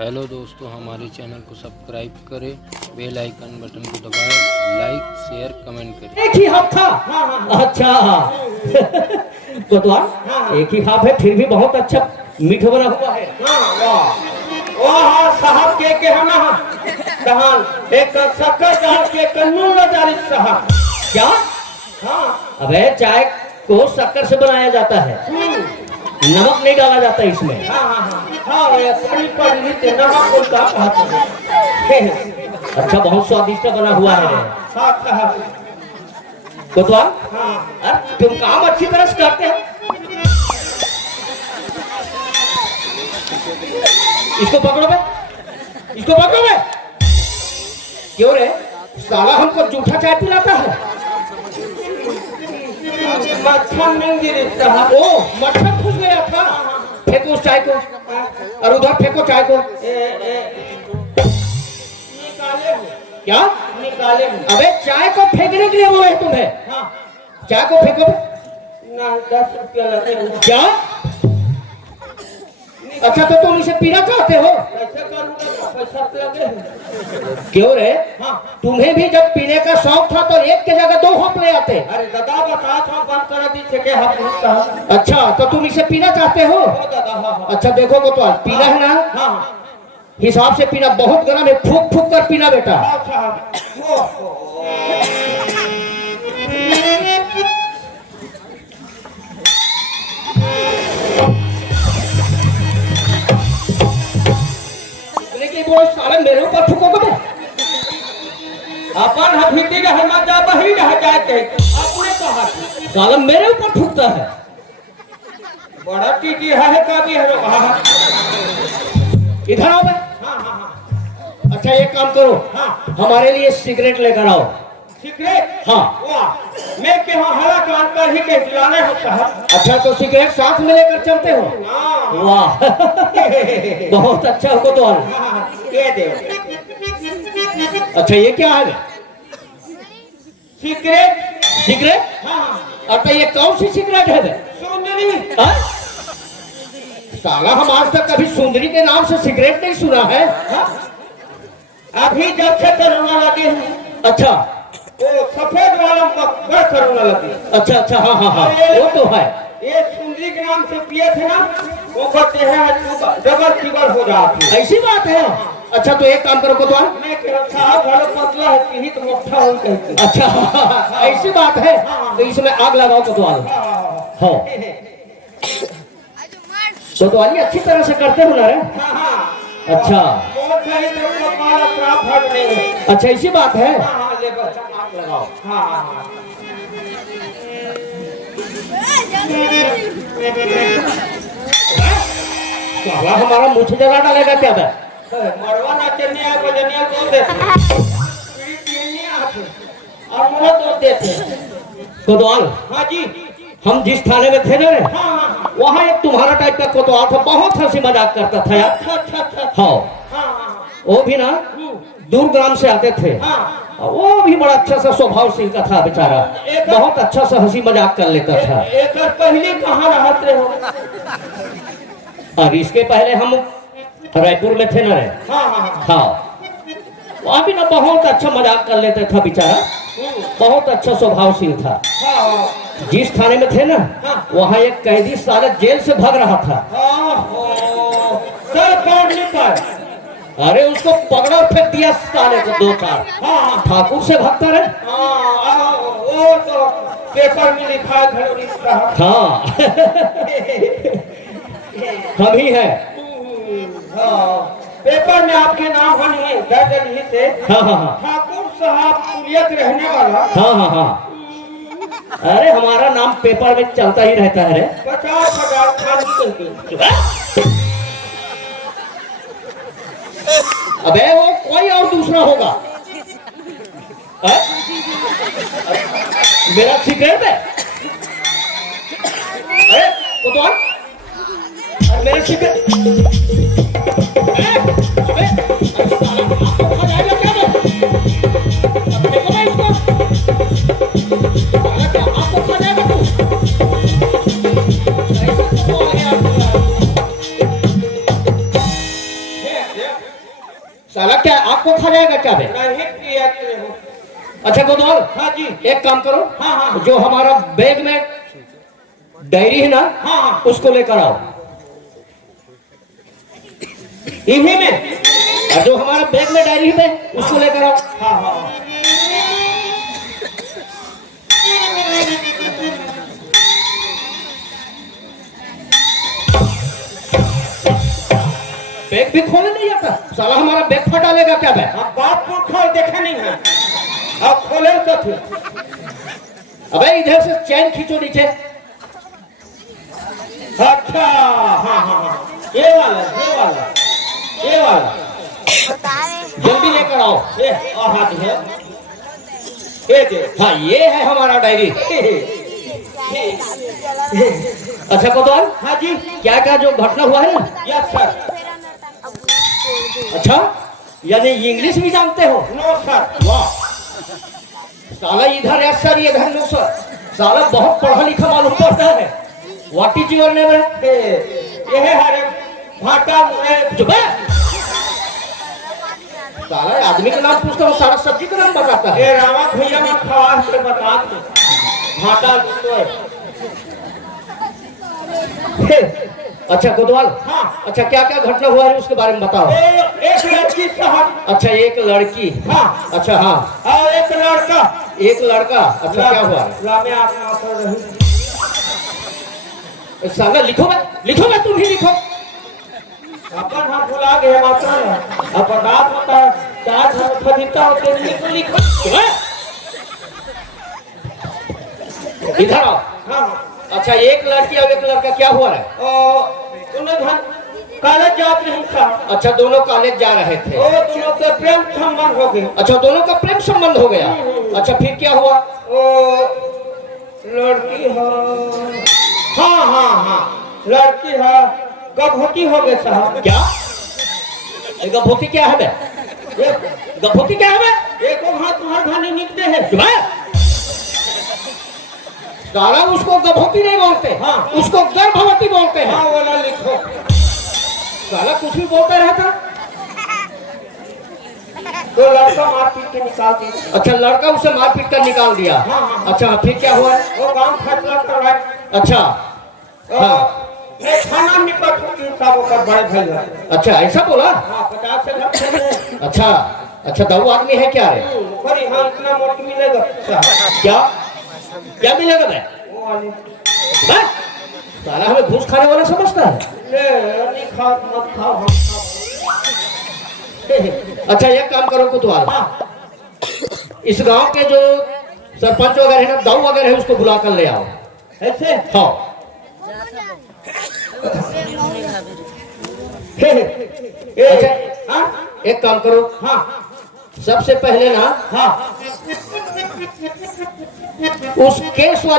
Hello दोस्तों, हमारे channel को सब्सक्राइब करें, बेल आइकन बटन को दबाएं, लाइक शेयर कमेंट करें। एक ही हाथ था। अच्छा कोतवाल एक ही हाथ है, फिर भी बहुत अच्छा मीठ बना हुआ है। वाह साहब के है ना दहान एक शक्कर डाल के कानून न जारी साहब। क्या? हाँ अबे चाय को शक्कर से बनाया जाता है, नमक नहीं डाला जाता इसमें। हाँ हाँ हाँ हाँ ये पानी पर नीचे नमक को का अच्छा बहुत स्वादिष्ट बना हुआ है साहब साहब। कोतवाल हाँ अरे तुम काम अच्छी तरह से करते हो। इसको पकड़ो बे, इसको पकड़ो बे। क्यों रे साला हमको जूठा चाय पिलाता है। मक्खन नहीं गिरी साहब। ओ मच्छर घुस गया था। फेंको उस चाय को और उधर फेंको चाय को। निकाले क्या निकाले अबे चाय को फेंकने के लिए बोले हैं तुम्हें। हाँ चाय को फेंको बे। ना 10 रुपया लगेगा। क्या? अच्छा तो तुम इसे पीना चाहते हो? कैसे करूँगा पैसा लगे। क्यों रे हाँ तुम्हें भी जब पीने का शौक था तो एक के जगह 2 हॉप ले आते। अरे दादा बता था बंद कर दी थे के हाथ साहब। अच्छा तो तुम इसे पीना चाहते हो? दादा हाँ हाँ अच्छा देखो कोतवाल पीना है ना, हाँ हिसाब से पीना, बहुत गर्म है, फूक फूक कर पीना बेटा। हाँ साहब। लेकिन वो साले मेरे ऊपर फूकोगे बे? अपन हफीती रह मत जा बही रह जाते अपने कहा साला मेरे ऊपर फूकता है। बड़ा टीटी है का भी है। हाँ इधर आओ बे। हाँ हाँ अच्छा एक काम करो, हाँ हमारे लिए सिगरेट लेकर आओ। सिगरेट। हाँ वाह मैं के हाँ हरा कान पर ही के चलाने होता है। अच्छा तो सिगरेट साथ में लेकर चलते हो? हाँ वाह बहुत अच्छा हो कोतवाल। हाँ ये दे अच्छा ये क्या है बे? सिगरेट। सिगरेट? हाँ अच्छा ये कौन सी सिगरेट है बे? सुंदरी। हाँ? साला हम आज तक कभी सुंदरी के नाम से सिगरेट नहीं सुना है। हाँ? अभी जब से करोना लगे हैं अच्छा वो सफेद वाला बड़ा करोना लगे। अच्छा अच्छा हाँ हाँ हाँ वो तो है। ये सुंदरी के नाम से पिए थे ना वो करते हैं डबल फिगर हो रहा था। ऐसी बात है। अच्छा तो एक काम करो कोतवाल। मैं साहब घर पतला है पीही तो मोटा हो कहते। अच्छा ऐसी बात है तो इसमें आग लगाओ कोतवाल। हाँ कोतवाली अच्छी तरह से करते हो ना रे? अच्छा बहुत सही तो हमारा प्राप्त हट नहीं है। अच्छा ऐसी बात है। हाँ ले बस आग लगाओ। हाँ साला हमारा मुझे जला डालेगा क्या बे? मरवा ना चनिया बजनिया दो देते पीड़ी पीनी आते और मुँह दो देते। कोतवाल हाँ जी हम जिस थाने में थे ना रे, हाँ हाँ वहाँ एक तुम्हारा टाइप का कोतवाल था, बहुत हंसी मजाक करता था यार। अच्छा अच्छा अच्छा हाँ हाँ वो भी ना दूरग्राम से आते थे। हाँ वो भी बड़ा अच्छा सा स्वभावशील का था बेचारा, बहुत अच्छा सा हंसी मजाक कर लेता था। एक पहले कहाँ रहते हो? और इसके पहले हम रायपुर में थे ना रे। हाँ हाँ हाँ वहाँ भी ना बहुत अच्छा मजाक कर लेता था बेचारा, बहुत अच्छा स्वभावशील था। हाँ जिस थाने में थे ना वहाँ एक कैदी साले जेल से भाग रहा था। सर पकड़ने पर अरे उसको पकड़ा और फेंक दिया साले को 2-4। हाँ ठाकुर से भागता रहे। वो तो पेपर में लिखा है। हाँ हम ही है। पेपर में आपके नाम है दर्ज नहीं थे। हाँ हाँ हाँ ठाकुर साहब कुरियत रहने वाला। हाँ हाँ हाँ अरे हमारा नाम पेपर में चलता ही रहता है रे। 50,000 खाली करके। अबे वो कोई और दूसरा होगा। मेरा सिगरेट है। अरे कोतवाल मेरा सिगरेट। अबे आपको खा जाएगा क्या बे? अब देखो मैं इसको। आपको खा जाएगा तू? ऐसे तो हो गया आपका। साला क्या आपको खा जाएगा क्या बे? नहीं किया तूने हो। अच्छा कोतवाल, हाँ जी। एक काम करो, हाँ, हाँ। जो हमारा बैग में डायरी है ना, हाँ, हाँ। उसको लेकर आओ। इन्हीं में। और जो हमारा बैग में डायरी है उसको लेकर आओ। हाँ हाँ। बैग भी खोले नहीं आता, साला हमारा बैग फटा लेगा क्या बे? अब बात को खोल देखा नहीं है। अब खोले तो थे। अबे इधर से चैन खींचो नीचे। अच्छा हाँ हाँ हाँ, ये वाला ये वाला ये वाला जल्दी लेकर आओ। ये हाथ है ये दे। हाँ ये है हमारा डायरी। अच्छा कोतवाल, हाँ जी। क्या क्या जो घटना हुआ है ना, यस सर। अच्छा यानी इंग्लिश भी जानते हो? No sir. वाह, साला इधर यस सर इधर नो सर, साला बहुत पढ़ा लिखा मालूम पड़ता है। What is your name? ये है हरे भाटा में। चुप है, साला आदमी का नाम पूछता हूँ, सारा सब्जी का नाम बताता है। ये रामा भैया में खवास से बता दो। भाटा तो है। अच्छा कोतवाल, हाँ। अच्छा क्या क्या घटना हुआ है उसके बारे में बताओ। एक लड़की साहब। अच्छा एक लड़की। हाँ। अच्छा हाँ, और एक लड़का। एक लड़का। अच्छा क्या हुआ? लामे आप कर रही। साला लिखो मैं, लिखो मैं, तुम ही लिखो। अपन हम भुला गए माता है। अब रात होता है चार घर खरीदता होते लिखो लिखो। इधर आओ। हाँ। अच्छा एक लड़की और एक लड़का, क्या हुआ है? उन्हें धन कॉलेज जात नहीं था। अच्छा दोनों कॉलेज जा रहे थे। वो दोनों का प्रेम संबंध हो गया। अच्छा दोनों का प्रेम संबंध हो गया। अच्छा फिर क्या हुआ? ओ लड़की है। हाँ हाँ हाँ लड़की है गर्भवती हो गए साहब। क्या ये गभूती क्या है बे? गभूती क्या है बे? एक हाथ तुम्हारे धानी निकले हैं। जो है? साला उसको गभूती नहीं बोलते, हाँ। उसको गर्भवती बोलते हैं। हाँ वाला लिखो। साला कुछ भी बोलता रहता। तो लड़का मार पीट के निकाल दिया। अच्छा लड़का उसे मार पीट कर निकाल दिया। हाँ, हाँ। अच्छा फिर क्या हुआ? वो गांव फैसला कर रहा है। अच्छा हाँ। मैं थाना निकट वकील साहब का बड़े भैया। अच्छा ऐसा बोला? हाँ 50 से घर से। अच्छा अच्छा दो आदमी है क्या रे? पर यहाँ इतना मोट मिलेगा साहब। क्या क्या मिलेगा बे? वो वाली। बे? साला हमें घूस खाने वाला समझता है। ले नहीं खाओ मत खाओ हम खाओ। अच्छा एक काम करो कोतवाल, हाँ। इस गांव के जो सरपंच वगैरह है ना, दाऊ वगैरह है, उसको बुला कर ले आओ। ऐसे हाँ अच्छा। हाँ एक काम करो, हाँ सबसे पहले ना हाँ उस केस